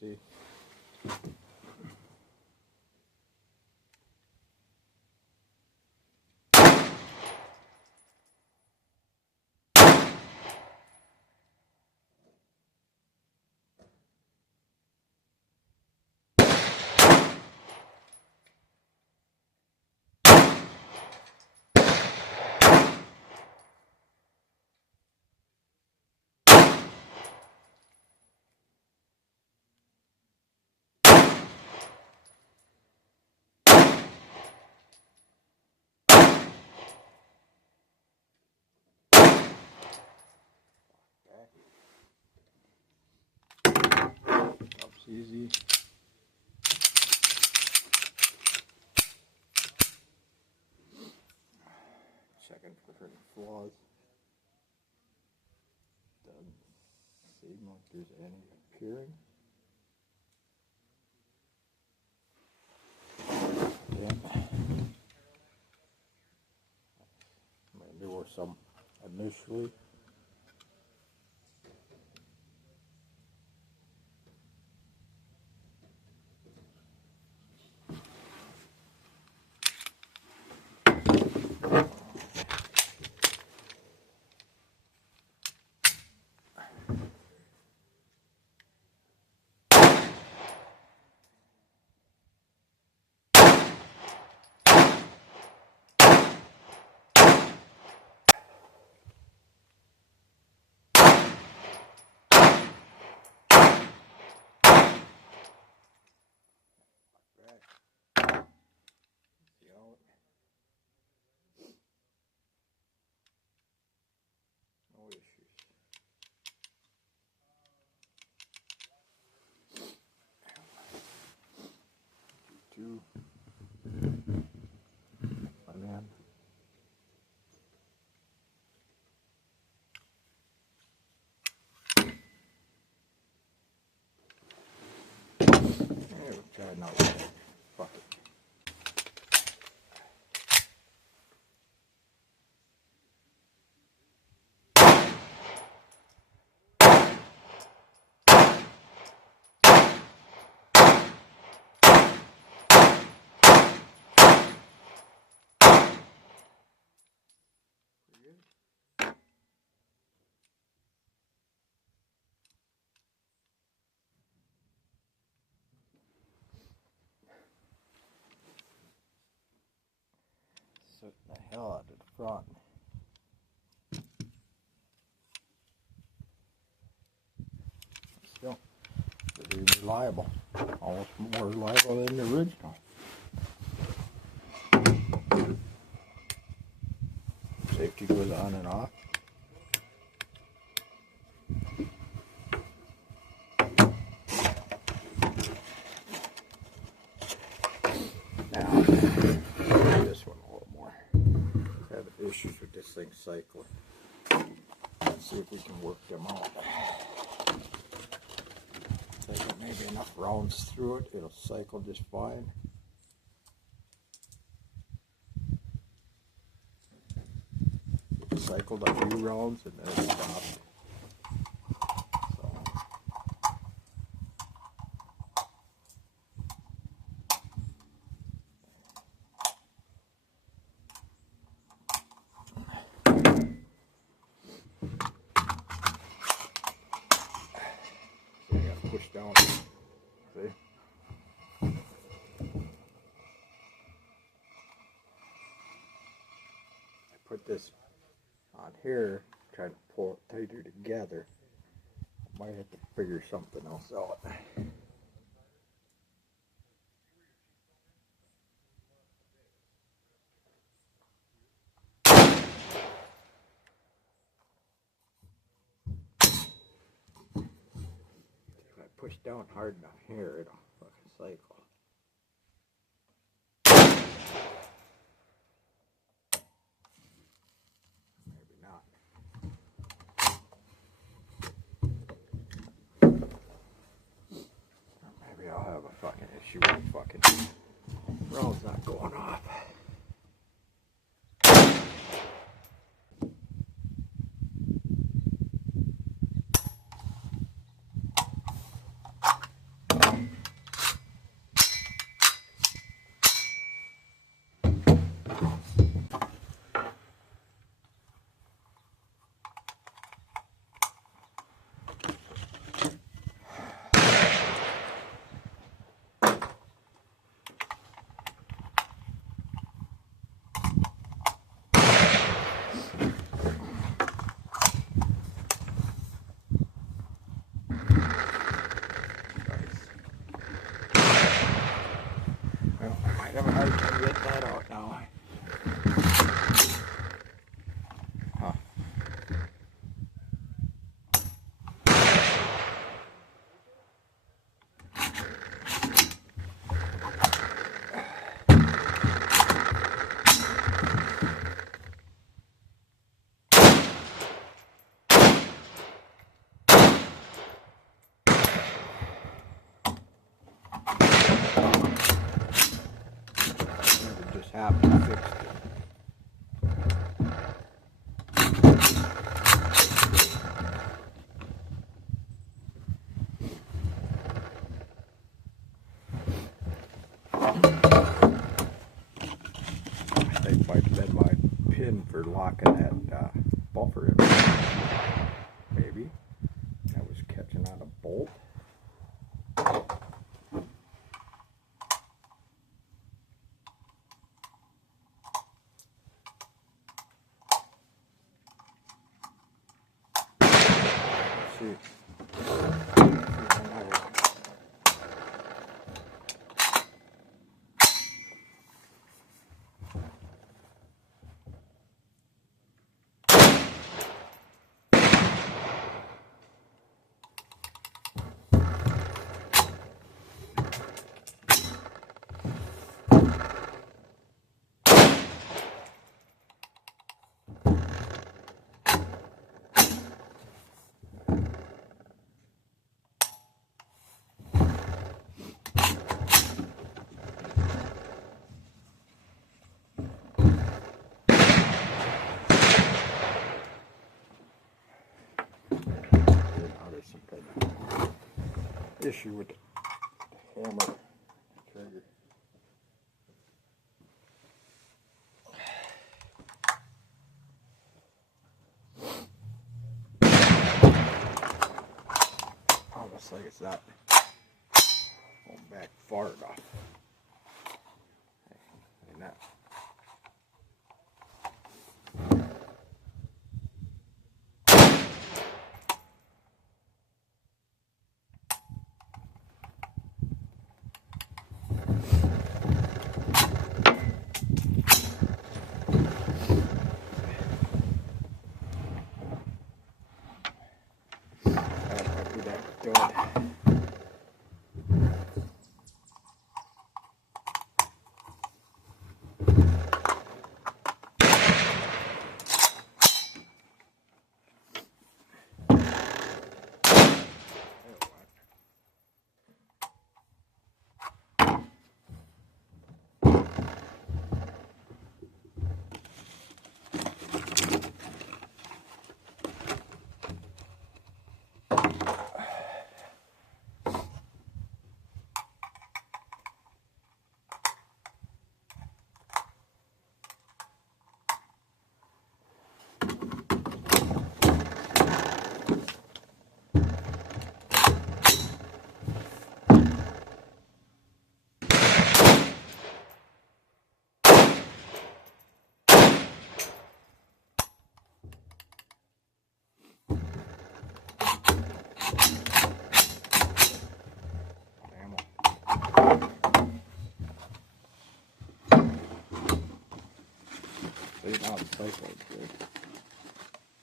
See. That's easy. Checking for any flaws. Doesn't seem like there's any appearing. Again, there were some initially. No issues. Two. My man. There we try another one. Fuck it. Set the hell out of the front. Still, very reliable. Almost more reliable than the original. Safety goes on and off. Now, this one a little more. I have issues with this thing cycling. Let's see if we can work them out. If I get maybe enough rounds through it, it'll cycle just fine. Cycled a few rounds and then it stopped. So I gotta push down. See? I put this on here, try to pull it tighter together. I might have to figure something else out. If I push down hard enough here, it'll fucking cycle. I'll have a fucking issue with fucking rounds not going off. locking that buffer in. Maybe I was catching on a bolt. Let's see. Some kind of issue with the hammer trigger. Almost like it's not going back far enough. And that. Now it's cycling good.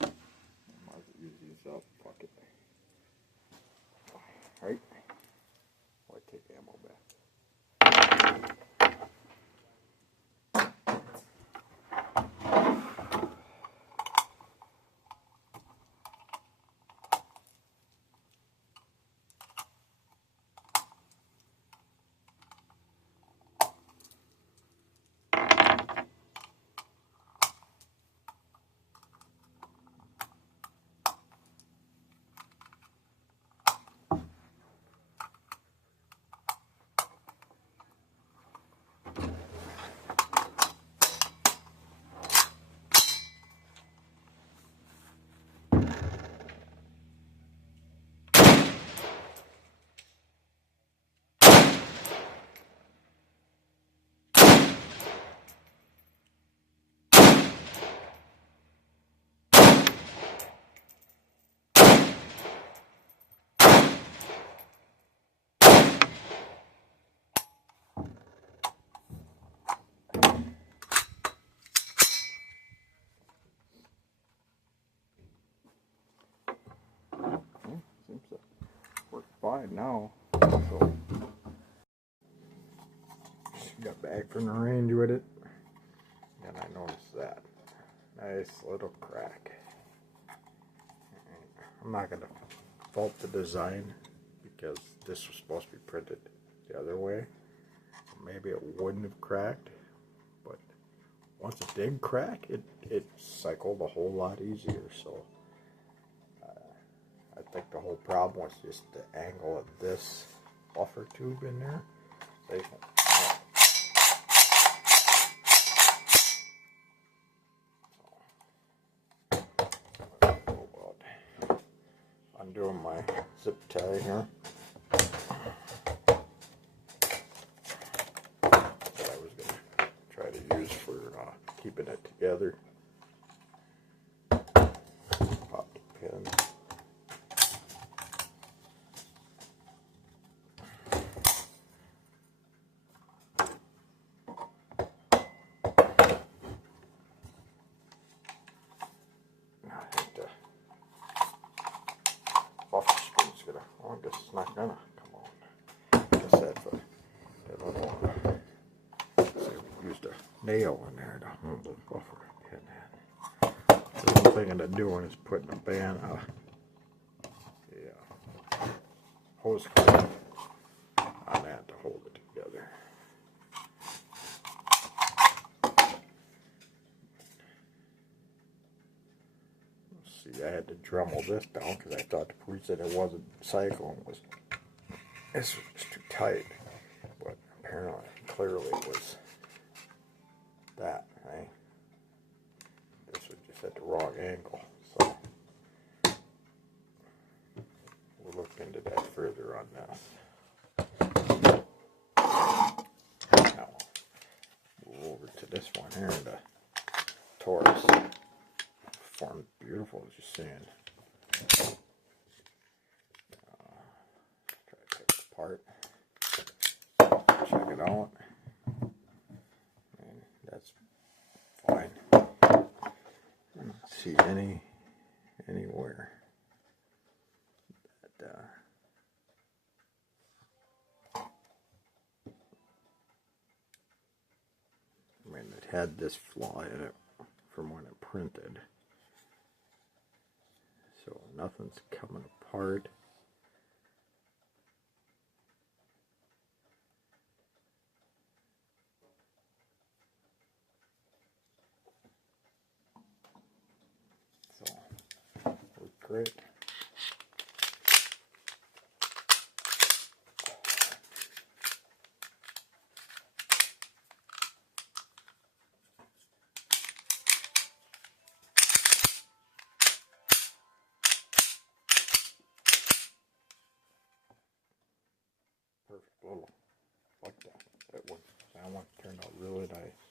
Might as well use these up. Fuck it. Right? Why take ammo back? Seems to work fine now. So got back from the range with it, and I noticed that nice little crack. I'm not gonna fault the design because this was supposed to be printed the other way. Maybe it wouldn't have cracked, but once it did crack, it cycled a whole lot easier. So I think the whole problem was just the angle of this buffer tube in there. undoing my zip tie here. That I was going to try to use for keeping it together. Pop the pin. Buffer screen's gonna, oh, I guess it's not gonna come on. I guess that's a little, see, we used a nail in there to hold the buffer pin in. The one thing I'm doing is putting a band, hose clamp on that to hold it together. See, I had to Dremel this down because I thought the reason it wasn't cycling was this was just too tight, but apparently, clearly, it was that. Right? This was just at the wrong angle, so we'll look into that further on this. Now, move over to this one here, the Taurus. Formed beautiful, as you're seeing. Try to take it apart, check it out, and that's fine. I don't see anywhere that I mean, it had this flaw in it from when it printed. So nothing's coming apart. So worked great. Perfect little, like that. That one turned out really nice.